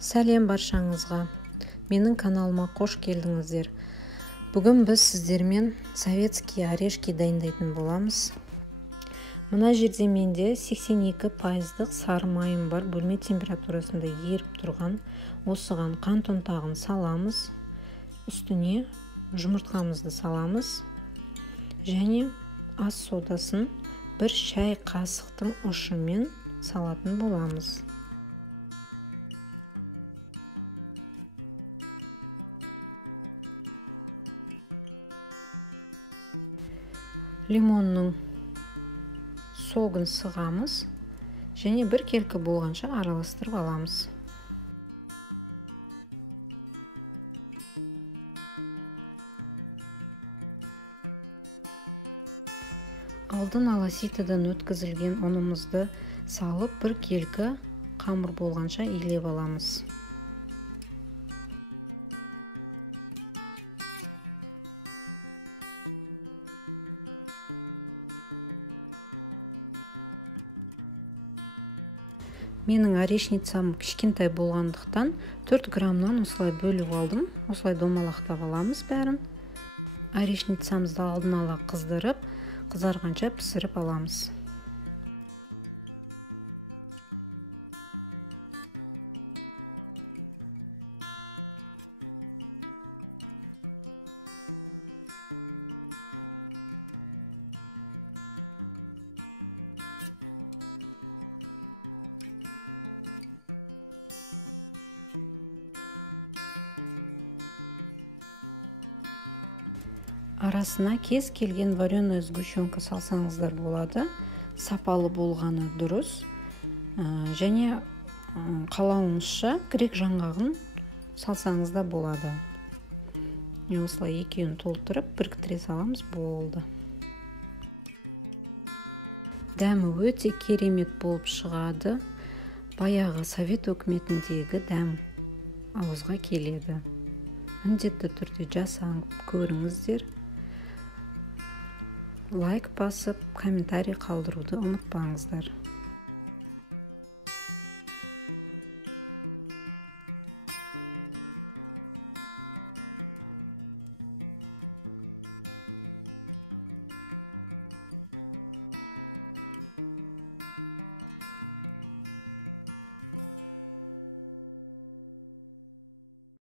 Сәлем баршаңызға. Менің каналыма қош келдіңіздер. Бүгін біз сіздермен советский орешки дайындайтын боламыз. Мына жерде менде 82%-ық сары майым бар. Бөлме температурасында еріп тұрған. Осыған қант ұнтағын саламыз. Үстіне жұмыртқамызды саламыз. Және ас содасын бір шай қасықтың ұшымен салатын боламыз. Лимонның согын сығамыз және бір келкі болғанша араластырып аламыз. Алдын ала ситадан өткізілген ұнымызды салып бір келкі қамыр болғанша илеп аламыз. Менің орешницам кішкентай болғандықтан 4 граммнан осылай бөліп алдым. Осылай домалақтап аламыз бәрін. Орешницамызды алдын ала қыздырып, қызарғанша пісіріп аламыз. Арасына кез келген вареная сгущенка салсаңыздар болады. Сапалы болғаны дұрыс. Және қалауыңызша грек жаңғағын салсаңызда болады. Осылай екеуін толтырып біріктіре саламыз, болды. Дәмі өте керемет болып шығады. Баяғы совет өкіметіндегі дәм ауызға келеді. Міндетті түрде жасап көріңіздер. Лайк басып, комментарий қалдыруды ұмытпаңыздар.